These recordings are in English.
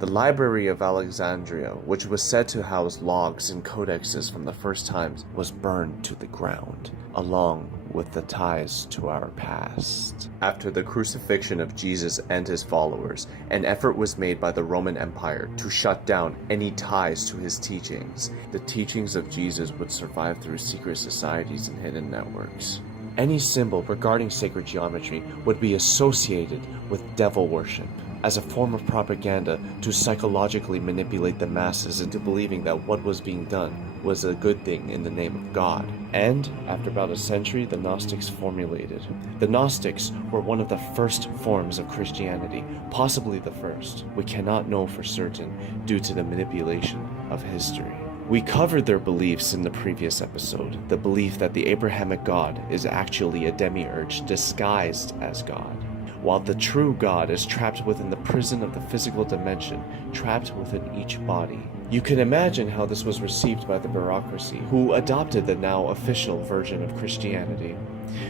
The Library of Alexandria, which was said to house logs and codexes from the first times, was burned to the ground, along with the ties to our past. After the crucifixion of Jesus and his followers, an effort was made by the Roman Empire to shut down any ties to his teachings. The teachings of Jesus would survive through secret societies and hidden networks. Any symbol regarding sacred geometry would be associated with devil worship, as a form of propaganda to psychologically manipulate the masses into believing that what was being done was a good thing in the name of God. And, after about a century, the Gnostics formulated. The Gnostics were one of the first forms of Christianity, possibly the first. We cannot know for certain due to the manipulation of history. We covered their beliefs in the previous episode, the belief that the Abrahamic God is actually a demiurge disguised as God, while the true God is trapped within the prison of the physical dimension, trapped within each body. You can imagine how this was received by the bureaucracy, who adopted the now official version of Christianity.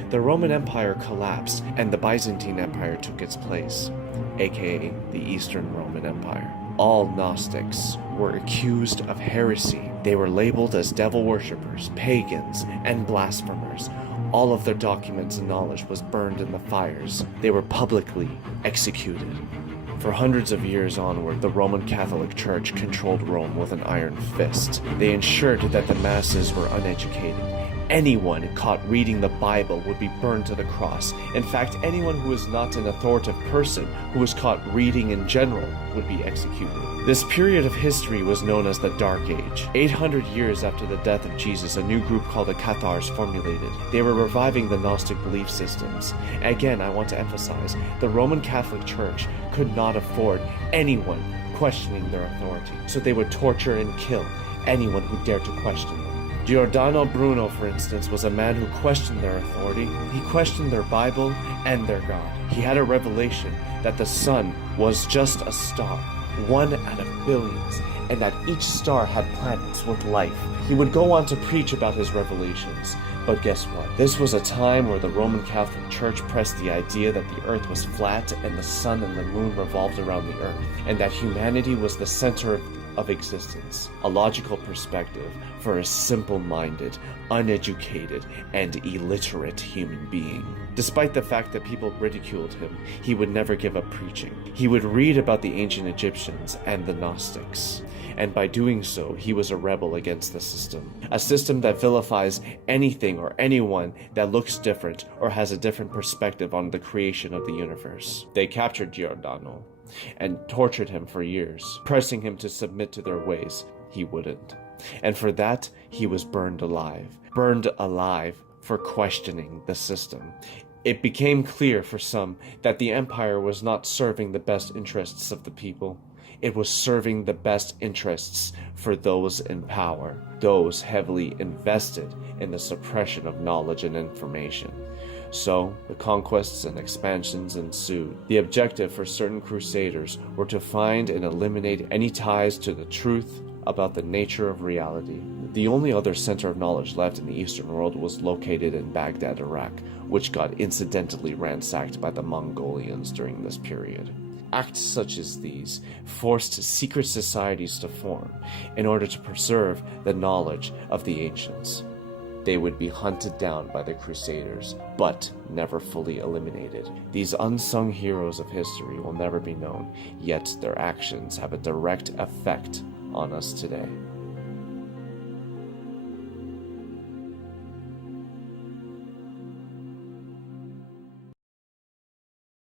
The Roman Empire collapsed, and the Byzantine Empire took its place, aka the Eastern Roman Empire. All Gnostics were accused of heresy. They were labeled as devil worshippers, pagans, and blasphemers. All of their documents and knowledge was burned in the fires. They were publicly executed. For hundreds of years onward, the Roman Catholic Church controlled Rome with an iron fist. They ensured that the masses were uneducated. Anyone caught reading the Bible would be burned to the cross. In fact, anyone who was not an authoritative person who was caught reading in general would be executed. This period of history was known as the Dark Age. 800 years after the death of Jesus, a new group called the Cathars formulated. They were reviving the Gnostic belief systems. Again, I want to emphasize, the Roman Catholic Church could not afford anyone questioning their authority, so they would torture and kill anyone who dared to question them. Giordano Bruno, for instance, was a man who questioned their authority. He questioned their Bible and their God. He had a revelation that the sun was just a star, one out of billions, and that each star had planets with life. He would go on to preach about his revelations. But guess what? This was a time where the Roman Catholic Church pressed the idea that the earth was flat and the sun and the moon revolved around the earth, and that humanity was the center of existence, a logical perspective for a simple-minded, uneducated, and illiterate human being. Despite the fact that people ridiculed him, he would never give up preaching. He would read about the ancient Egyptians and the Gnostics, and by doing so, he was a rebel against the system. A system that vilifies anything or anyone that looks different or has a different perspective on the creation of the universe. They captured Giordano and tortured him for years, pressing him to submit to their ways. He wouldn't. And for that, he was burned alive. Burned alive for questioning the system. It became clear for some that the empire was not serving the best interests of the people. It was serving the best interests for those in power, those heavily invested in the suppression of knowledge and information. So, the conquests and expansions ensued. The objective for certain crusaders were to find and eliminate any ties to the truth about the nature of reality. The only other center of knowledge left in the Eastern world was located in Baghdad, Iraq, which got incidentally ransacked by the Mongolians during this period. Acts such as these forced secret societies to form in order to preserve the knowledge of the ancients. They would be hunted down by the Crusaders, but never fully eliminated. These unsung heroes of history will never be known, yet their actions have a direct effect on us today.